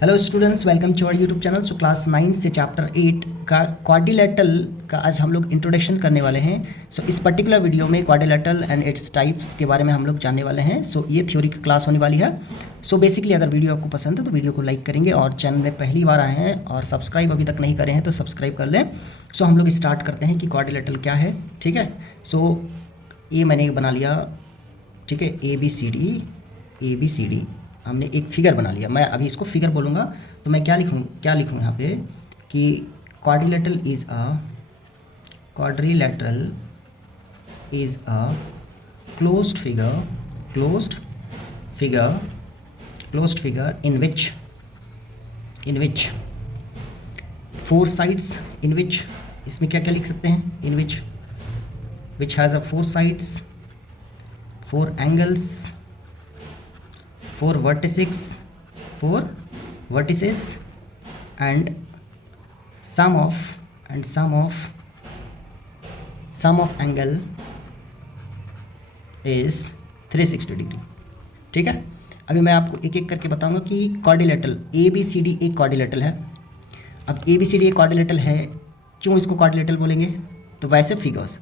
Hello students, welcome to our YouTube channel. So class 9 से chapter 8 का quadrilateral का आज हम लोग इंट्रोडक्शन करने वाले हैं। सो इस पर्टिकुलर वीडियो में क्वाड्रिलेटरल एंड इट्स टाइप्स के बारे में हम लोग जानने वाले हैं। सो ये थ्योरी की क्लास होने वाली है। सो बेसिकली अगर वीडियो आपको पसंद है तो वीडियो को लाइक करेंगे और चैनल में पहली बार आए हैं और सब्सक्राइब अभी तक नहीं करे हैं तो सब्सक्राइब कर लें। सो हम लोग स्टार्ट करते हैं कि क्वाड्रिलेटरल क्या है। ठीक है, सो ये मैंने बना लिया। ठीक है, ए बी सी डी हमने एक फिगर बना लिया। मैं अभी इसको फिगर बोलूँगा तो मैं क्या लिखूँ यहाँ पे कि quadrilateral is a closed figure in which four sides, in which इसमें क्या क्या लिख सकते हैं, in which has a four sides, four angles, four vertices and sum of angle is 360 degree. ठीक है, अभी मैं आपको एक एक करके बताऊंगा कि quadrilateral A B C D एक क्वाड्रिलेटरल है। अब ए बी सी डी एक क्वाड्रिलेटरल है, क्यों इसको क्वाड्रिलेटरल बोलेंगे? तो वैसे फिगर्स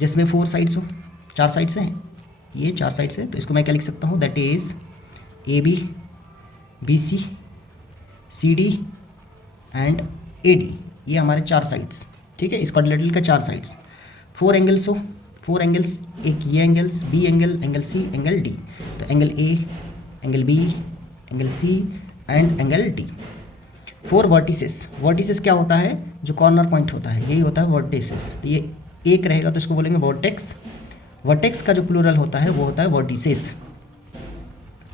जिसमें 4 साइड्स हो, 4 साइड्स हैं, ये 4 साइड्स है, तो इसको मैं क्या लिख सकता हूँ, that is A B, B C, C D and A D. ये हमारे 4 साइड्स। ठीक है, इस क्वाड्रिलेटरल का 4 साइड्स। 4 एंगल्स हो, 4 एंगल्स, एक ये angles, B angle C, angle D. तो angle A, angle B, angle C and angle D. 4 vertices क्या होता है? जो कॉर्नर पॉइंट होता है यही होता है वर्टिसेस। तो ये एक रहेगा तो इसको बोलेंगे वर्टेक्स का जो प्लूरल होता है वो होता है वर्टिसेस।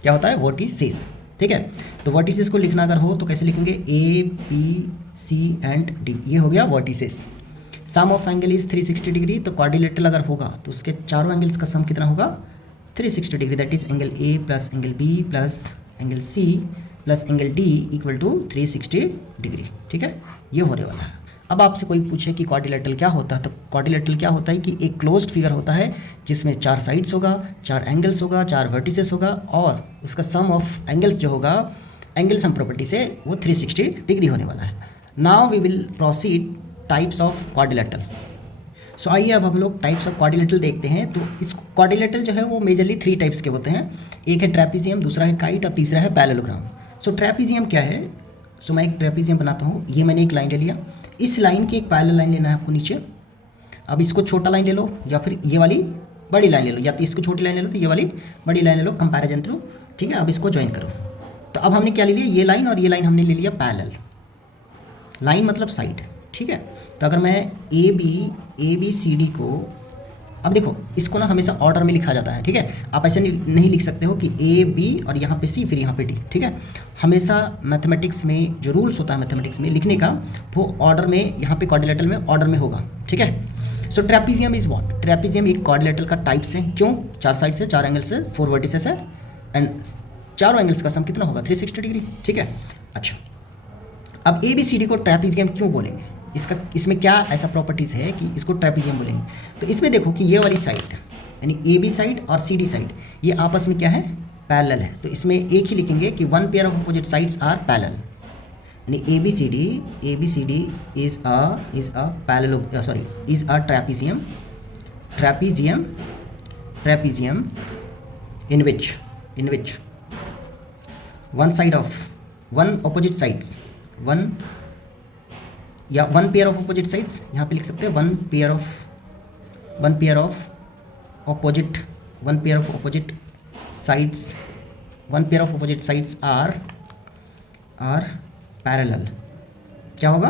क्या होता है? वर्टिसेस। ठीक है, तो वर्टिसेस को लिखना अगर हो तो कैसे लिखेंगे? A B C and D, ये हो गया vertices. Sum of angle is 360 degree. तो क्वाड्रिलेटरल अगर होगा तो उसके चारों एंगल्स का सम कितना होगा? 360 degree. That is angle A plus angle B plus angle C plus angle D equal to 360 degree. ठीक है, ये होने वाला है। अब आपसे कोई पूछे कि क्वाड्रिलेटरल क्या होता है, तो क्वाड्रिलेटरल क्या होता है कि एक क्लोज्ड फिगर होता है जिसमें 4 साइड्स होगा, 4 एंगल्स होगा, 4 वर्टिसेस होगा और उसका सम ऑफ एंगल्स जो होगा एंगल सम प्रॉपर्टी से वो 360 डिग्री होने वाला है। Now we will proceed types of quadrilateral. So आइए अब हम लोग टाइप्स ऑफ क्वाड्रिलेटरल देखते हैं। तो इस क्वाड्रिलेटरल जो है वो मेजरली 3 टाइप्स के होते हैं। एक है ट्रेपीजियम, दूसरा है काइट और तीसरा है पैरेललोग्राम। सो ट्रेपीजियम क्या है? सो मैं एक ट्रेपीजियम बनाता हूँ। ये मैंने एक लाइन ले लिया, इस लाइन की एक पैरेलल लाइन लेना है आपको नीचे। अब इसको छोटा लाइन ले लो या फिर ये वाली बड़ी लाइन ले लो, या तो इसको छोटी लाइन ले लो तो ये वाली बड़ी लाइन ले लो, कंपैरिजन थ्रू। ठीक है, अब इसको ज्वाइन करो। तो अब हमने क्या ले लिया? ये लाइन और ये लाइन हमने ले लिया पैरेलल। लाइन मतलब साइड। ठीक है, तो अगर मैं ए बी सी डी को, अब देखो इसको ना हमेशा ऑर्डर में लिखा जाता है। ठीक है, आप ऐसे नहीं लिख सकते हो कि ए बी और यहाँ पे सी फिर यहाँ पे डी। ठीक है, हमेशा मैथमेटिक्स में जो रूल्स होता है मैथमेटिक्स में लिखने का वो ऑर्डर में, यहाँ पे क्वाड्रिलेटरल में ऑर्डर में होगा। ठीक है, सो ट्रेपीजियम इज व्हाट? ट्रेपीजियम एक क्वाड्रिलेटरल का टाइप्स है। क्यों? 4 साइड से, 4 एंगल से, 4 वर्टिसेस है एंड चारों एंगल्स का सम कितना होगा? 360 डिग्री। ठीक है, अच्छा अब ए बी सी डी को ट्रेपीजियम क्यों बोलेंगे? इसमें क्या ऐसा प्रॉपर्टीज़ है कि इसको ट्रेपीजियम बोलेंगे? तो इसमें देखो कि ये वाली साइड यानी ए बी साइड और सी डी साइड ये आपस में क्या है? पैरेलल है। तो इसमें एक ही लिखेंगे कि 1 pair of opposite sides are parallel. यानी A B C D is a parallel, sorry is a trapezium in which one opposite sides, one pair of opposite sides, यहाँ पे लिख सकते हैं one pair of opposite sides are parallel। क्या होगा?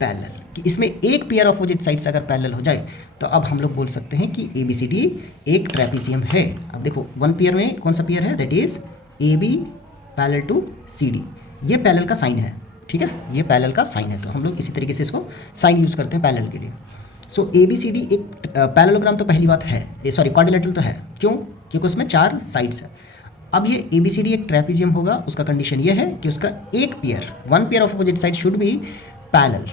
Parallel. कि इसमें एक पेयर ऑफ अपोजिट साइड्स अगर पैरेलल हो जाए तो अब हम लोग बोल सकते हैं कि ए बी सी डी एक ट्रेपीजियम है। अब देखो 1 पेयर में कौन सा पेयर है? That is A B parallel to C D. ये पैरेलल का साइन है। ठीक है, ये पैरेलल का साइन है, तो हम लोग इसी तरीके से इसको साइन यूज़ करते हैं पैरेलल के लिए। सो ए बी सी डी एक पैरेललोग्राम तो पहली बात है, सॉरी क्वाड्रिलेटरल तो है। क्यों? क्योंकि उसमें 4 साइड्स है। अब ये ए बी सी डी एक ट्रेपीजियम होगा, उसका कंडीशन ये है कि उसका एक pair, 1 pair of opposite side should be parallel.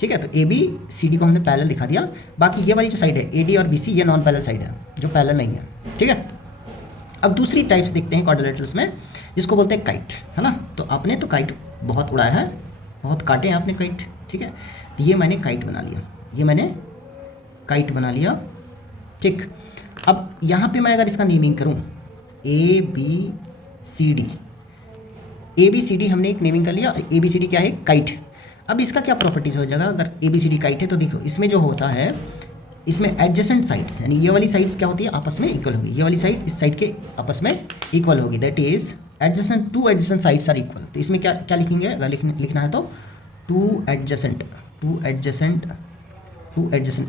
ठीक है, तो ए बी सी डी को हमने पैरेलल दिखा दिया। बाकी ये वाली जो साइड है ए डी और बी सी, ये नॉन पैरेलल साइड है जो पैरेलल नहीं है। ठीक है, अब दूसरी टाइप्स देखते हैं क्वाड्रिलेटरल्स में, जिसको बोलते हैं काइट, है ना। तो आपने तो काइट बहुत उड़ाया है, बहुत काटे हैं आपने काइट, ठीक है। तो ये मैंने काइट बना लिया, ये मैंने काइट बना लिया, ठीक। अब यहाँ पे मैं अगर इसका नेमिंग करूँ ए बी सी डी हमने एक नेमिंग कर लिया, और ए बी सी डी क्या है, काइट। अब इसका क्या प्रॉपर्टीज़ हो जाएगा, अगर A B C D kite है तो देखो इसमें जो होता है, इसमें एडजेसेंट साइड्स, यानी ये वाली साइड्स क्या होती है, आपस में इक्वल होगी, ये वाली साइड इस साइड के आपस में इक्वल होगी, that is adjacent, two adjacent sides are equal. तो इसमें क्या क्या लिखेंगे, अगर लिखना है तो टू एडजेसेंट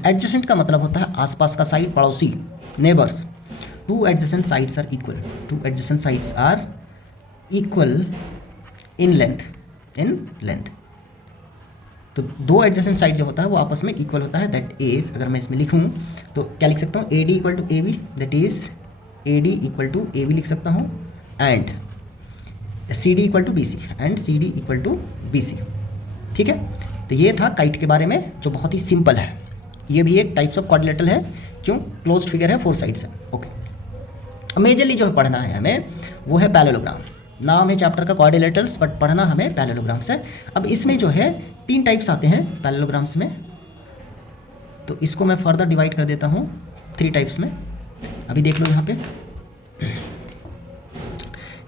एडजेसेंट का मतलब होता है आसपास का साइड, पड़ोसी, neighbours. Two adjacent sides are equal, two adjacent sides are equal in length. तो दो एडजेसेंट साइड जो होता है वो आपस में इक्वल होता है, दैट इज, अगर मैं इसमें लिखूँ तो क्या लिख सकता हूँ, A D equal to A B, that is A D equal to A B लिख सकता हूँ, and C D equal to B C, and C D equal to B C, ठीक है। तो ये था काइट के बारे में, जो बहुत ही सिंपल है। ये भी एक टाइप्स ऑफ क्वाड्रिलेटरल है, क्यों, क्लोज्ड फिगर है, 4 साइड्स है, ओके। अब मेजरली जो पढ़ना है हमें वो है पैरेललोग्राम। नाम है चैप्टर का क्वाड्रिलेटरल्स, बट पढ़ना हमें पैरेललोग्राम्स है। अब इसमें जो है 3 टाइप्स आते हैं पैरेललोग्राम्स में, तो इसको मैं फर्दर डिवाइड कर देता हूँ 3 टाइप्स में। अभी देख लो यहाँ पे,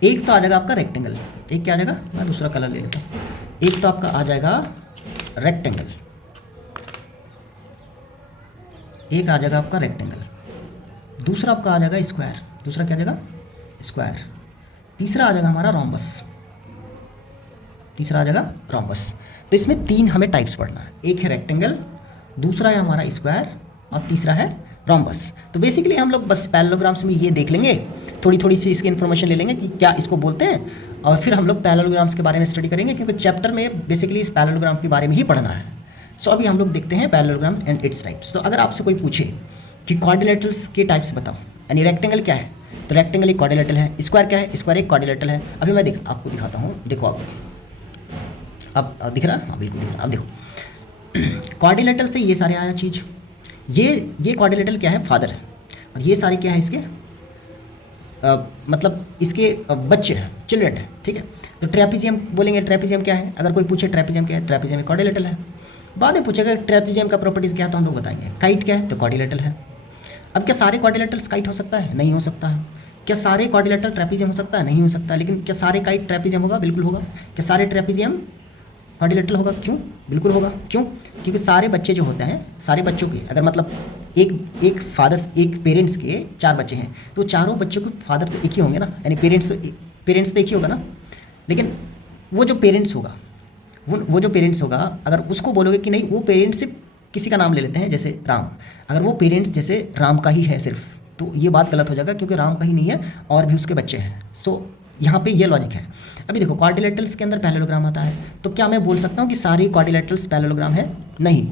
एक तो आ जाएगा आपका रेक्टेंगल, एक क्या आ जाएगा, मैं दूसरा कलर ले लेता हूँ। एक तो आपका आ जाएगा रेक्टेंगल, एक आ जाएगा आपका रेक्टेंगल, दूसरा आपका आ जाएगा स्क्वायर, दूसरा क्या आ जाएगा, स्क्वायर, तीसरा आ जाएगा हमारा रोम्बस, तीसरा आ जाएगा रोम्बस। तो इसमें 3 हमें टाइप्स पढ़ना है, एक है रेक्टेंगल, दूसरा है हमारा स्क्वायर, और तीसरा है रोम्बस। तो बेसिकली हम लोग बस पैरेललोग्राम्स में ये देख लेंगे, थोड़ी सी इसकी इन्फॉर्मेशन ले लेंगे कि क्या इसको बोलते हैं, और फिर हम लोग पैरेललोग्राम्स के बारे में स्टडी करेंगे, क्योंकि चैप्टर में बेसिकली इस पैरेललोग्राम के बारे में ही पढ़ना है। सो अभी हम लोग देखते हैं पैरेललोग्राम एंड इट्स टाइप्स। तो अगर आपसे कोई पूछे कि क्वाड्रिलेटरल्स के टाइप्स बताओ, यानी रेक्टेंगल क्या है, तो रेक्टेंगल एक क्वाड्रिलेटरल है, स्क्वायर क्या है, स्क्वायर एक क्वाड्रिलेटरल है। अभी मैं आपको दिखाता हूँ, देखो आप, अब दिख रहा है, हाँ बिल्कुल दिख रहा है। अब देखो क्वाड्रिलेटरल से ये सारे आया चीज़, ये क्वाड्रिलेटरल क्या है, फादर है, और ये सारे क्या है इसके मतलब इसके बच्चे हैं, चिल्ड्रन है, ठीक है। तो ट्रेपीजियम बोलेंगे, ट्रेपीजियम क्या है, अगर कोई पूछे ट्रेपीजियम क्या है, ट्रेपीजियम एक क्वाड्रिलेटरल है। बाद में पूछेगा ट्रेपीजियम का प्रॉपर्टीज़ क्या है, तो हम लोग बताएंगे। काइट क्या है, तो क्वाड्रिलेटरल है। अब क्या सारे क्वाड्रिलेटरल्स काइट हो सकता है, नहीं हो सकता है। क्या सारे क्वाड्रिलेटरल ट्रेपीजियम हो सकता है, नहीं हो सकता। लेकिन क्या सारे काइट ट्रेपीजियम होगा, बिल्कुल होगा। क्या सारे ट्रेपीजियम क्वाड्रिलेटरल होगा, क्यों, बिल्कुल होगा। क्यों, क्योंकि सारे बच्चे जो होते हैं, सारे बच्चों के, अगर मतलब एक फादर, एक पेरेंट्स के 4 बच्चे हैं, तो चारों बच्चों के फादर तो एक ही होंगे ना, यानी पेरेंट्स तो एक ही होगा ना। लेकिन वो जो पेरेंट्स होगा, वो जो पेरेंट्स होगा, अगर उसको बोलोगे कि नहीं वो पेरेंट्स से किसी का नाम ले लेते हैं, जैसे राम, अगर वो पेरेंट्स जैसे राम का ही है सिर्फ, तो ये बात गलत हो जाएगा, क्योंकि राम का ही नहीं है और भी उसके बच्चे हैं। सो यहाँ पे ये लॉजिक है। अभी देखो क्वाड्रिलेटरल्स के अंदर पैरेललोग्राम आता है, तो क्या मैं बोल सकता हूँ कि सारे क्वाड्रिलेटरल्स पैरेललोग्राम है, नहीं।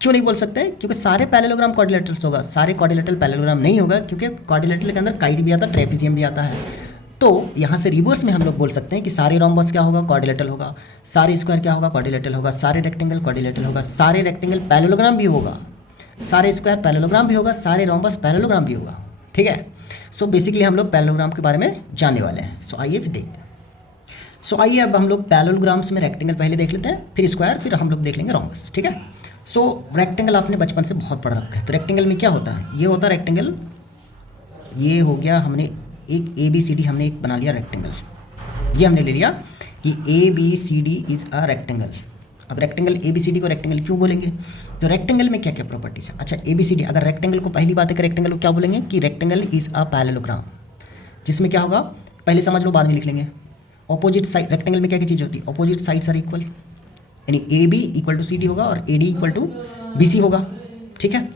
क्यों नहीं बोल सकते, क्योंकि सारे पैरेललोग्राम क्वाड्रिलेटरल्स होगा, सारे क्वाड्रिलेटरल पैरेललोग्राम नहीं होगा, क्योंकि क्वाड्रिलेटरल के अंदर काइट भी आता है, ट्रेपीजियम भी आता है। तो यहाँ से रिवर्स में हम लोग बोल सकते हैं कि सारे रोम्बस क्या होगा, क्वाड्रिलेटरल होगा, सारे स्क्वायर क्या होगा, क्वाड्रिलेटरल होगा, सारे रेक्टेंगल क्वाड्रिलेटरल होगा, सारे रेक्टेंगल पैरेललोग्राम भी होगा, सारे स्क्वायर पैरेललोग्राम भी होगा, सारे रोम्बस पैरेललोग्राम भी होगा, ठीक है। सो बेसिकली हम लोग पैरेललोग्राम के बारे में जानने वाले हैं। सो आइए फिर देखते हैं। सो आइए अब हम लोग पैरेललोग्राम्स में रेक्टेंगल पहले देख लेते हैं, फिर स्क्वायर, फिर हम लोग देख लेंगे रोम्बस, ठीक है। सो रेक्टेंगल आपने बचपन से बहुत पढ़ रखा है। तो रेक्टेंगल में क्या होता है, ये होता है रेक्टेंगल, ये हो गया, हमने एक ABCD हमने एक बना लिया रेक्टेंगल, ये हमने ले लिया कि ABCD इज़ अ रेक्टेंगल। अब रेक्टेंगल ABCD को रेक्टेंगल क्यों बोलेंगे, तो रेक्टेंगल में क्या क्या प्रॉपर्टीज है। अच्छा ABCD, अगर रेक्टेंगल को पहली बात है कि रेक्टेंगल को क्या बोलेंगे कि रेक्टेंगल इज़ अ पैरेललोग्राम, जिसमें क्या होगा पहले समझ लो, बाद में लिख लेंगे। ऑपोजिट साइड, रेक्टेंगल में क्या क्या चीज़ होती है, ऑपोजिट साइड्स आर इक्वल, यानी AB इक्वल टू CD होगा और AD इक्वल टू BC होगा, ठीक है।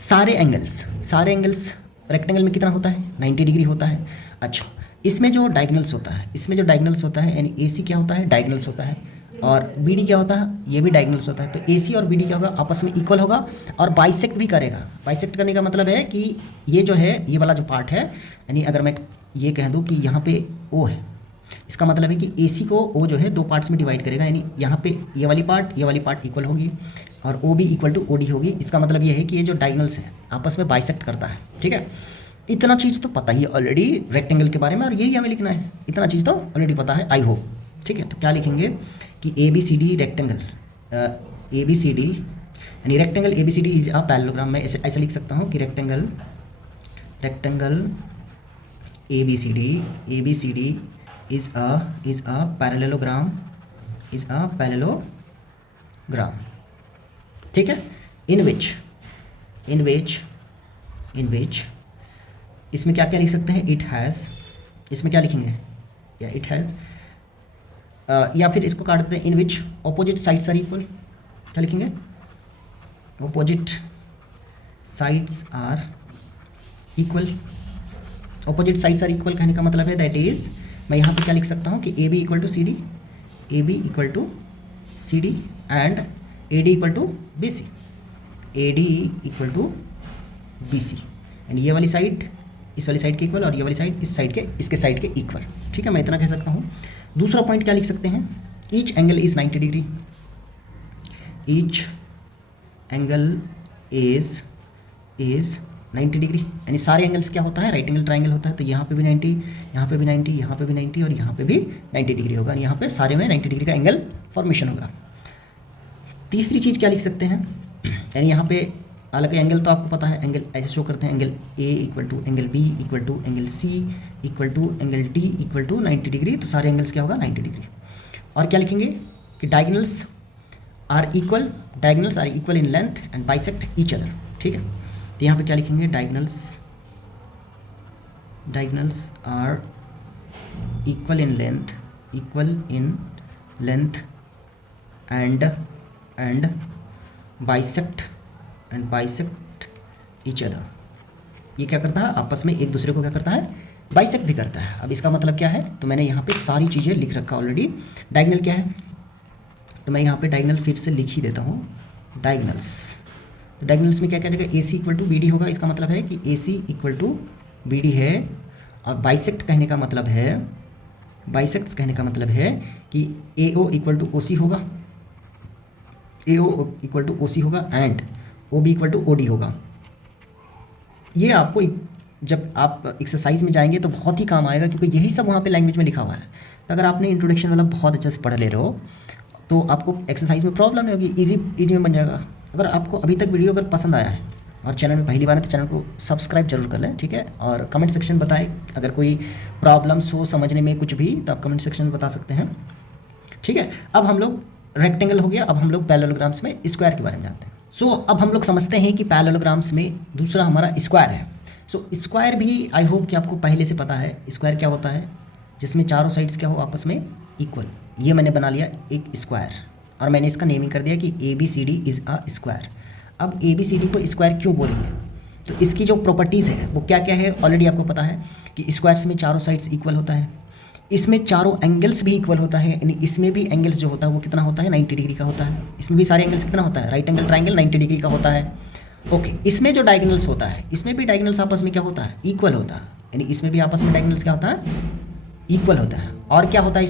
सारे एंगल्स रेक्टेंगल में कितना होता है, 90 डिग्री होता है। अच्छा इसमें जो डायगोनल्स होता है, यानी AC क्या होता है, डायगोनल्स होता है, और BD क्या होता है, ये भी डायगोनल्स होता है। तो AC और BD क्या होगा, आपस में इक्वल होगा और बाइसेक्ट भी करेगा। बाइसेक्ट करने का मतलब है कि ये जो है, ये वाला जो पार्ट है, यानी अगर मैं ये कह दूँ कि यहाँ पे O है, इसका मतलब है कि AC को O जो है 2 पार्ट्स में डिवाइड करेगा, यानी यहाँ पे ये वाली पार्ट इक्वल होगी, और O B equal to O D होगी। इसका मतलब ये है कि ये जो डायगोनल्स है आपस में बाइसेक्ट करता है, ठीक है। इतना चीज़ तो पता ही है ऑलरेडी रेक्टेंगल के बारे में, और यही हमें लिखना है, इतना चीज़ तो ऑलरेडी पता है, आई होप, ठीक है। तो क्या लिखेंगे कि A B C D rectangle, A B C D यानी rectangle A B C D is a parallelogram. मैं ऐसे लिख सकता हूँ कि rectangle A B C D is a parallelogram, ठीक है। इन विच इसमें क्या क्या लिख सकते हैं, इट हैज़, इसमें क्या लिखेंगे, या इट हैज़, या फिर इसको काट देते हैं, in which opposite sides are equal. क्या लिखेंगे, opposite sides are equal. Opposite sides are equal कहने का मतलब है दैट इज, मैं यहाँ पे क्या लिख सकता हूँ कि A B equal to C D, A B equal to C D and A D equal to B C, A D equal to B C, यानी ये वाली साइड इस वाली साइड के इक्वल और ये वाली साइड इस साइड के इसके साइड के इक्वल, ठीक है। मैं इतना कह सकता हूँ। दूसरा पॉइंट क्या लिख सकते हैं, each angle is 90 degree, each angle is 90 degree, यानी सारे एंगल्स क्या होता है, राइट एंगल ट्राइंगल होता है। तो यहाँ पे भी 90, यहाँ पे भी 90, यहाँ पे भी 90 और यहाँ पे भी 90 डिग्री होगा, यहाँ पे सारे में 90 डिग्री का एंगल फॉर्मेशन होगा। तीसरी चीज़ क्या लिख सकते हैं, यानी यहाँ पे हालांकि एंगल तो आपको पता है, एंगल ऐसे शो करते हैं, angle A equal to angle B equal to angle C equal to angle D equal to 90 degree. तो सारे एंगल्स क्या होगा, 90 डिग्री। और क्या लिखेंगे कि diagonals are equal in length and bisect each other, ठीक है। तो यहाँ पे क्या लिखेंगे, diagonals are equal in length and bisect each other. ये क्या करता है, आपस में एक दूसरे को क्या करता है, बाइसेक्ट भी करता है। अब इसका मतलब क्या है, तो मैंने यहाँ पे सारी चीज़ें लिख रखा ऑलरेडी। डायगोनल क्या है, तो मैं यहाँ पे डायगोनल फिर से लिख ही देता हूँ, डायगोनल्स। तो डायगोनल्स में क्या क्या जगह ए सी इक्वल टू बी डी होगा। इसका मतलब है कि ए सी इक्वल टू बी डी है, और बाइसेक्ट कहने का मतलब है कि ए O equal to O C होगा, and O B equal to O D होगा। ये आपको जब आप एक्सरसाइज में जाएंगे तो बहुत ही काम आएगा, क्योंकि यही सब वहाँ पे लैंग्वेज में लिखा हुआ है। तो अगर आपने इंट्रोडक्शन वाला बहुत अच्छे से पढ़ ले रहे हो तो आपको एक्सरसाइज में प्रॉब्लम नहीं होगी, ईजी में बन जाएगा। अगर आपको अभी तक वीडियो अगर पसंद आया है और चैनल में पहली बार है तो चैनल को सब्सक्राइब जरूर कर लें, ठीक है। और कमेंट सेक्शन बताएं अगर कोई प्रॉब्लम्स हो समझने में कुछ भी, तो आप कमेंट सेक्शन में बता सकते हैं, ठीक है। अब हम लोग रेक्टेंगल हो गया, अब हम लोग पैरेललोग्राम्स में स्क्वायर के बारे में जानते हैं। अब हम लोग समझते हैं कि पैरेललोग्राम्स में दूसरा हमारा स्क्वायर है। स्क्वायर भी आई होप कि आपको पहले से पता है। स्क्वायर क्या होता है, जिसमें चारों साइड्स क्या हो आपस में इक्वल। ये मैंने बना लिया एक स्क्वायर, और मैंने इसका नेमिंग कर दिया कि A B C D is a square. अब ए बी सी डी को स्क्वायर क्यों बोलेंगे, तो इसकी जो प्रॉपर्टीज़ है वो क्या क्या है ऑलरेडी आपको पता है कि स्क्वायर्स में चारों साइड्स इक्वल होता है, इसमें चारों एंगल्स भी इक्वल होता है, यानी इसमें भी एंगल्स जो होता है वो कितना होता है, 90 डिग्री का होता है। इसमें भी सारे एंगल्स कितना होता है, राइट एंगल ट्राइंगल 90 डिग्री का होता है। ओके, इसमें जो डायगोनल्स होता है इसमें भी डायगोनल्स आपस में क्या होता है, इक्वल होता है, यानी इसमें भी आपस में डायगोनल्स क्या होता है, इक्वल होता है। और क्या होता है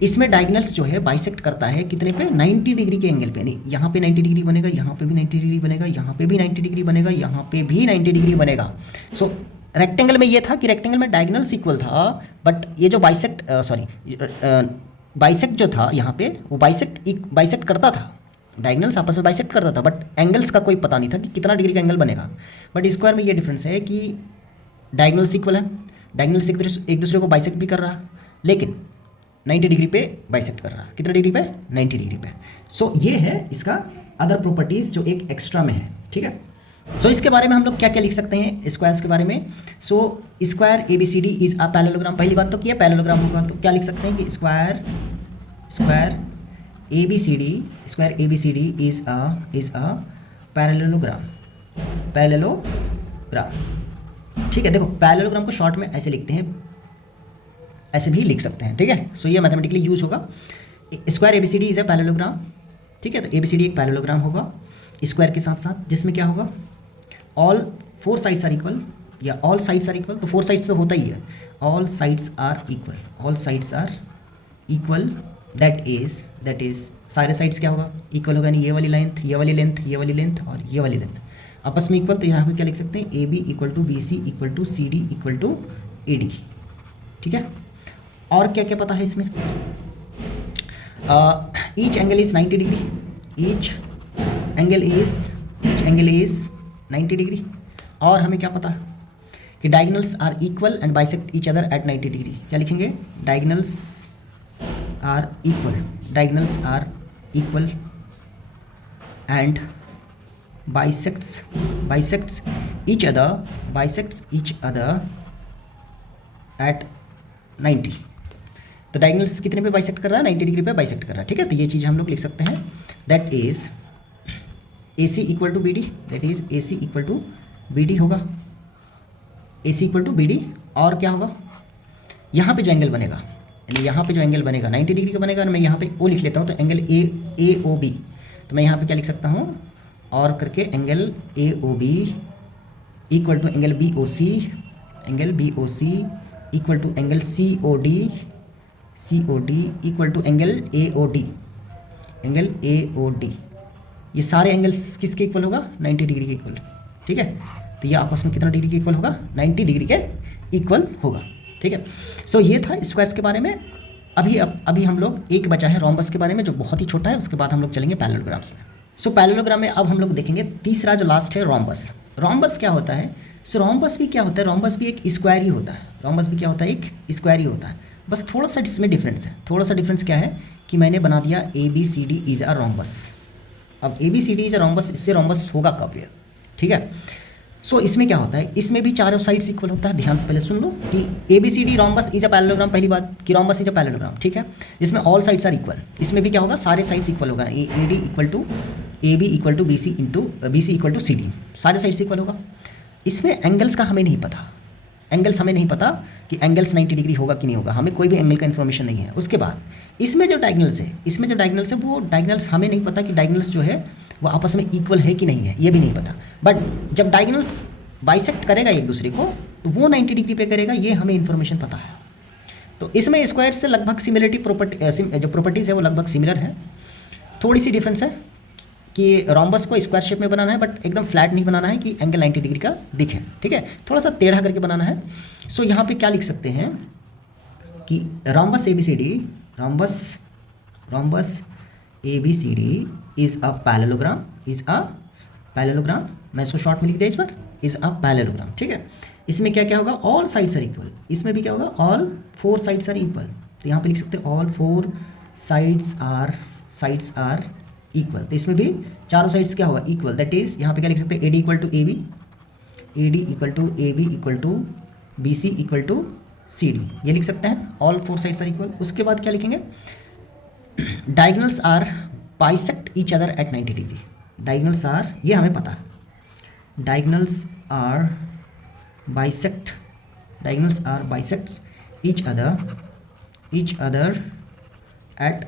इसमें डायगोनल्स जो है बाइसेक्ट करता है कितने पे, 90 डिग्री के एंगल पे, यानी यहाँ पे 90 डिग्री बनेगा, यहाँ पे भी 90 डिग्री बनेगा, यहाँ पे भी 90 डिग्री बनेगा, यहाँ पे भी 90 डिग्री बनेगा। रेक्टेंगल में ये था कि रेक्टेंगल में डायगोनल्स इक्वल था, बट ये जो बाइसेक्ट जो था यहाँ पे वो बाइसेक्ट करता था, डायगोनल्स आपस में बाइसेक्ट करता था, बट एंगल्स का कोई पता नहीं था कि कितना डिग्री का एंगल बनेगा। बट स्क्वायर में ये डिफरेंस है कि डायगोनल्स इक्वल है, डायगोनल्स एक दूसरे को बाइसेक्ट भी कर रहा, लेकिन 90 डिग्री पे बाइसेक्ट कर रहा। कितने डिग्री पे, 90 डिग्री पे। ये है इसका अदर प्रॉपर्टीज़ जो एक एक्स्ट्रा में है, ठीक है। इसके बारे में हम लोग क्या क्या लिख सकते हैं स्क्वायर्स के बारे में। Square A B C D is a parallelogram, पहली बात तो किया पैरेललोग्राम होगा, तो क्या लिख सकते हैं कि square A B C D is a parallelogram, ठीक है। देखो पैरेललोग्राम को शॉर्ट में ऐसे लिखते हैं, ऐसे भी लिख सकते हैं, ठीक है। ये मैथमेटिकली यूज होगा। Square A B C D is a parallelogram, ठीक है। तो ए बी सी डी एक पैरेललोग्राम होगा स्क्वायर के साथ साथ, जिसमें क्या होगा, ऑल 4 साइड्स आर इक्वल या ऑल साइड्स आर इक्वल। तो 4 साइड्स तो होता ही है, all sides are equal that is सारे साइड्स क्या होगा, इक्वल होगा, यानी ये वाली लेंथ, ये वाली लेंथ, ये वाली लेंथ और ये वाली लेंथ आपस में इक्वल। तो यहाँ पे क्या लिख सकते हैं, A B equal to B C equal to C D equal to A D. ठीक है, और क्या क्या पता है इसमें, each angle is 90 degree, each angle is 90 degree. और हमें क्या पता कि diagonals are equal and bisect each other at 90 degree. क्या लिखेंगे, diagonals are equal and bisects each other at 90। तो डायगोनल्स कितने पे बाइसेक्ट कर रहा है, 90 डिग्री पे बाइसेक्ट कर रहा है। ठीक है, तो ये चीज़ हम लोग लिख सकते हैं, that is AC equal to BD, that is AC equal to BD होगा, AC इक्वल टू BD। और क्या होगा, यहाँ पे जो एंगल बनेगा, यानी यहाँ पे जो एंगल बनेगा 90 डिग्री का बनेगा, और मैं यहाँ पे O लिख लेता हूँ, तो एंगल AOB, तो मैं यहाँ पे क्या लिख सकता हूँ, और करके angle AOB equal to angle BOC equal to angle COD equal to angle AOD। ये सारे एंगल्स किसके इक्वल होगा, 90 डिग्री के इक्वल। ठीक है, तो ये आपस में कितना डिग्री के इक्वल होगा, 90 डिग्री के इक्वल होगा। ठीक है, सो ये था स्क्वायर्स के बारे में। अभी हम लोग एक बचा है रोम्बस के बारे में, जो बहुत ही छोटा है, उसके बाद हम लोग चलेंगे पैरेललोग्राम्स में। सो पैरेललोग्राम में अब हम लोग देखेंगे तीसरा जो लास्ट है, रोम्बस। रोम्बस क्या होता है, सो रोम्बस भी क्या होता है, रोम्बस भी एक स्क्वायर ही होता है, रोम्बस भी क्या होता है, एक स्क्वायर ही होता है। बस थोड़ा सा इसमें डिफरेंस है, थोड़ा सा डिफरेंस क्या है कि मैंने बना दिया ABCD इज अ रोम्बस। अब ABCD इज अ रोम्बस, इससे रोम्बस होगा कब ये, ठीक है। सो इसमें क्या होता है, इसमें भी चारों साइड्स इक्वल होता है। ध्यान से पहले सुन लो कि ABCD rhombus is a parallelogram, पहली बात कि रोम्बस इज अ पैरेललोग्राम, ठीक है। इसमें ऑल साइड्स आर इक्वल, इसमें भी क्या होगा, सारे साइड्स इक्वल होगा, AD equal to AB equal to BC into BC equal to CD, सारे साइड्स इक्वल होगा। इसमें एंगल्स का हमें नहीं पता, एंगल्स हमें नहीं पता कि एंगल्स 90 डिग्री होगा कि नहीं होगा, हमें कोई भी एंगल का इन्फॉर्मेशन नहीं है। उसके बाद इसमें जो डायगोनल्स है वो डायगोनल्स हमें नहीं पता कि डायगोनल्स जो है वो आपस में इक्वल है कि नहीं है, ये भी नहीं पता। बट जब डायगोनल्स बाइसेक्ट करेगा एक दूसरे को, तो वो 90 डिग्री पे करेगा, ये हमें इन्फॉर्मेशन पता है। तो इसमें स्क्वायर से लगभग सिमिलरिटी जो प्रॉपर्टीज़ है वो लगभग सिमिलर है। थोड़ी सी डिफरेंस है कि रोम्बस को स्क्वायर शेप में बनाना है, बट एकदम फ्लैट नहीं बनाना है कि एंगल 90 डिग्री का दिखे, ठीक है, थोड़ा सा टेढ़ा करके बनाना है। सो यहाँ पे क्या लिख सकते हैं कि rhombus ABCD is a parallelogram, मैं इसको शॉर्ट में लिख दिया इस बार, इज़ अ पैरेललोग्राम, ठीक है। इसमें क्या क्या होगा, ऑल साइड्स आर इक्वल, इसमें भी क्या होगा, ऑल 4 साइड्स आर इक्वल। तो यहाँ पे लिख सकते हैं ऑल 4 साइड्स आर इक्वल। तो इसमें भी चारों साइड्स क्या होगा, इक्वल, दैट इज यहाँ पे क्या लिख सकते हैं, AD equal to AB, AD equal to AB equal to BC equal to CD, ये लिख सकते हैं, ऑल 4 साइड्स आर इक्वल। उसके बाद क्या लिखेंगे, diagonals are bisect each other at 90 degree. Diagonals are, ये हमें पता है, diagonals are bisect each other at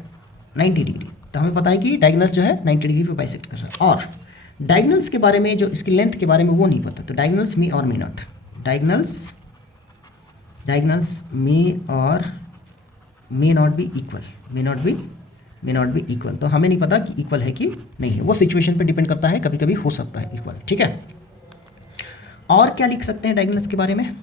90 degree. तो हमें पता है कि डायगोनल्स जो है 90 डिग्री पे बाइसेक्ट कर रहा है। और डायगोनल्स के बारे में, जो इसकी लेंथ के बारे में वो नहीं पता, तो डायगोनल्स मे और may not, diagonals may not be equal, तो हमें नहीं पता कि इक्वल है कि नहीं है, वो सिचुएशन पे डिपेंड करता है, कभी कभी हो सकता है इक्वल, ठीक है। और क्या लिख सकते हैं डायगोनल्स के बारे में,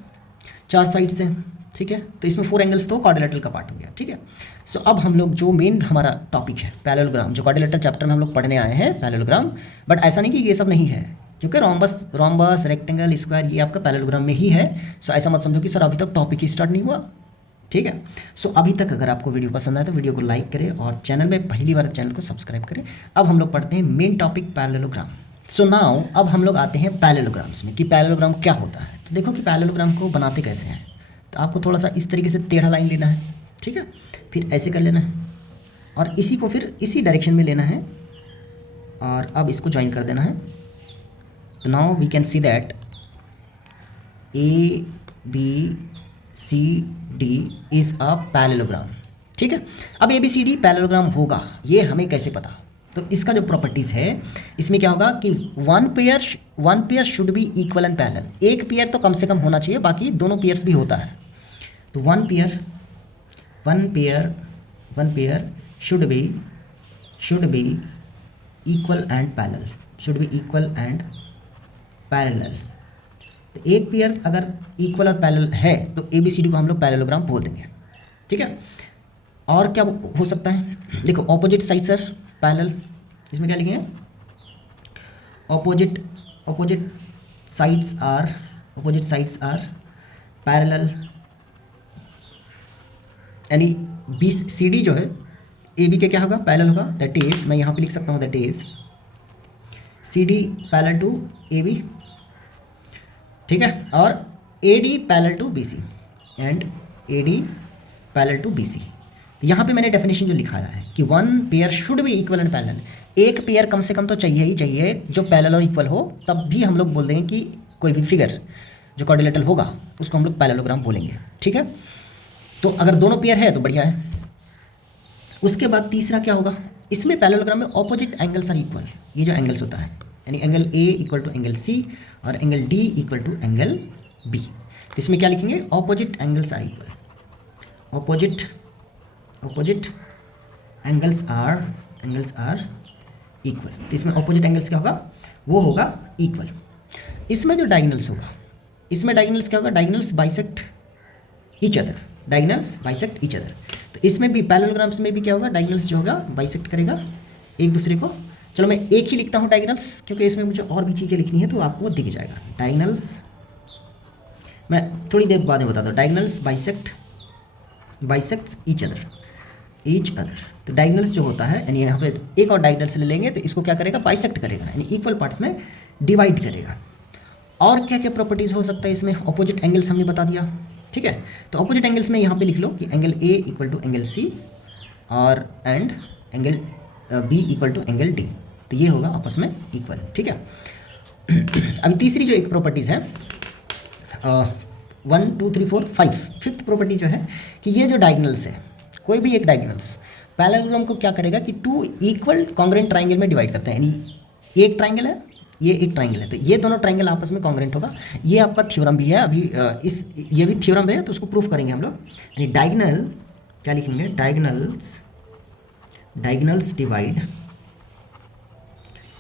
4 साइड्स हैं, ठीक है। तो इसमें 4 एंगल्स तो क्वाड्रिलेटरल का पार्ट हो गया, ठीक है। सो अब हम लोग जो मेन हमारा टॉपिक है पैरेललोग्राम, जो क्वाड्रिलेटरल चैप्टर में हम लोग पढ़ने आए हैं पैरेललोग्राम, बट ऐसा नहीं कि ये सब नहीं है, क्योंकि रोम्बस रेक्टेंगल स्क्वायर ये आपका पैरेललोग्राम में ही है। सो ऐसा मत समझो कि सर अभी तक टॉपिक ही स्टार्ट नहीं हुआ, ठीक है। सो अभी तक अगर आपको वीडियो पसंद आए तो वीडियो को लाइक करें और चैनल में पहली बार चैनल को सब्सक्राइब करें। अब हम लोग पढ़ते हैं main topic parallelogram. So now अब हम लोग आते हैं पैरेललोग्राम्स में कि पैरेललोग्राम क्या होता है। तो देखो कि पैरेललोग्राम को बनाते कैसे हैं। तो आपको थोड़ा सा इस तरीके से टेढ़ा लाइन लेना है, ठीक है, फिर ऐसे कर लेना है और इसी को फिर इसी डायरेक्शन में लेना है और अब इसको ज्वाइन कर देना है। तो now we can see that ABCD is a parallelogram, ठीक है। अब ABCD पैरेललोग्राम होगा, ये हमें कैसे पता। तो इसका जो प्रॉपर्टीज़ है, इसमें क्या होगा कि one pair should be equal and parallel. एक पेयर तो कम से कम होना चाहिए, बाकी दोनों पेयर्स भी होता है। तो one pair should be equal and parallel, should be equal and parallel. तो एक पेयर अगर इक्वल और पैरेलल है तो ABCD को हम लोग पैरेललोग्राम बोल देंगे, ठीक है। और क्या हो सकता है, देखो ऑपोजिट साइड्स आर पैरेलल, इसमें क्या लिखेंगे, ऑपोजिट साइड्स आर पैरेलल, यानी BCD जो है AB के क्या होगा, पैरेलल होगा। दैट इज, मैं यहाँ पे लिख सकता हूँ, that is CD parallel to AB, ठीक है, और AD parallel to BC and AD parallel to BC। तो यहाँ पे मैंने डेफिनेशन जो लिखाया है कि one pair should be equal and parallel, एक पेयर कम से कम तो चाहिए ही चाहिए जो पैरेलल और इक्वल हो, तब भी हम लोग बोल देंगे कि कोई भी फिगर जो क्वाड्रिलेटरल होगा उसको हम लोग पैरेललोग्राम बोलेंगे, ठीक है। तो अगर दोनों पेयर है तो बढ़िया है। उसके बाद तीसरा क्या होगा, इसमें पैरेललोग्राम में ऑपोजिट एंगल्स आर इक्वल, ये जो एंगल्स होता है, यानी angle A equal to angle C और angle D equal to angle B। तो इसमें क्या लिखेंगे, opposite angles are equal, opposite angles are equal. तो इसमें ऑपोजिट एंगल्स क्या होगा, वो होगा इक्वल। इसमें जो डायगोनल्स होगा, इसमें डायगोनल्स क्या होगा, diagonals bisect each other, diagonals bisect each other. तो इसमें भी पैरेललोग्राम्स में भी क्या होगा, डायगोनल्स जो होगा बाइसेक्ट करेगा एक दूसरे को। चलो मैं एक ही लिखता हूँ डायगोनल्स, क्योंकि इसमें मुझे और भी चीज़ें लिखनी है तो आपको वो दिख जाएगा। डायगोनल्स मैं थोड़ी देर बाद में बता दूँ, डायगोनल्स बाइसेक्ट्स ईच अदर। तो डायगोनल्स जो होता है, यानी यहाँ पे एक और डायगोनल्स ले लेंगे तो इसको क्या करेगा, बाइसेक्ट करेगा, यानी इक्वल पार्ट्स में डिवाइड करेगा। और क्या क्या प्रॉपर्टीज़ हो सकता है इसमें, ऑपोजिट एंगल्स हमने बता दिया, ठीक है। तो ऑपोजिट एंगल्स में यहाँ पे लिख लो कि angle A equal to angle C और and angle B equal to angle D, तो ये होगा आपस में इक्वल, ठीक है। अभी तीसरी जो एक प्रॉपर्टीज़ है, 1 2 3 4 5, फिफ्थ प्रॉपर्टी जो है कि ये जो डायगोनल्स है, कोई भी एक डायगोनल्स पैरेललोग्राम को क्या करेगा कि टू इक्वल कॉन्ग्रेंट ट्राइंगल में डिवाइड करते हैं, यानी एक ट्राइंगल है, ये एक ट्राइंगल है, तो ये दोनों ट्राइंगल आपस में कॉन्ग्रेंट होगा। ये आपका थ्योरम भी है, अभी ये भी थ्योरम है, तो उसको प्रूफ करेंगे हम लोग। यानी डायगोनल क्या लिखेंगे, diagonals divide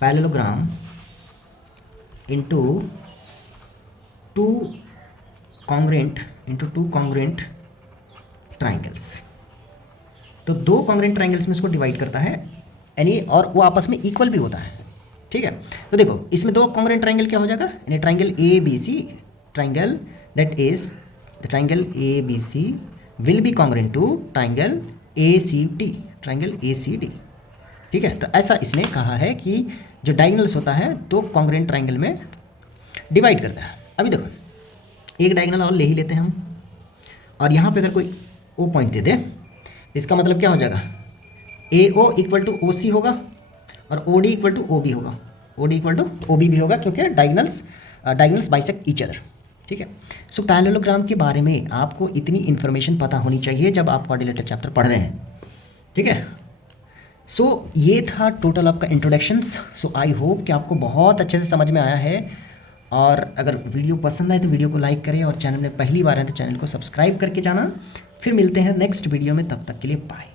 parallelogram into two congruent triangles. तो दो कॉन्ग्रेंट ट्राइंगल्स में इसको डिवाइड करता है, यानी और वो आपस में इक्वल भी होता है, ठीक है। तो देखो इसमें दो कॉन्ग्रेंट ट्राइंगल क्या हो जाएगा, यानी triangle ABC, triangle that is the triangle ABC will be congruent to triangle ACD, ठीक है। तो ऐसा इसने कहा है कि जो डायगोनल्स होता है दो कॉन्ग्रेंट ट्राइंगल में डिवाइड करता है। अभी देखो एक डायगोनल और ले ही लेते हैं हम, और यहाँ पे अगर कोई O पॉइंट दे दे, इसका मतलब क्या हो जाएगा, AO इक्वल टू OC होगा और OD इक्वल टू OB होगा, OD इक्वल टू OB भी होगा, क्योंकि डायगोनल्स बाइसेक्ट ईच अदर, ठीक है। सो पैरेललोग्राम के बारे में आपको इतनी इन्फॉर्मेशन पता होनी चाहिए जब आप क्वाड्रिलेटरल चैप्टर पढ़ रहे हैं, ठीक है। सो ये था टोटल आपका इंट्रोडक्शंस। सो आई होप कि आपको बहुत अच्छे से समझ में आया है, और अगर वीडियो पसंद आए तो वीडियो को लाइक करें, और चैनल में पहली बार है तो चैनल को सब्सक्राइब करके जाना। फिर मिलते हैं नेक्स्ट वीडियो में, तब तक के लिए बाय।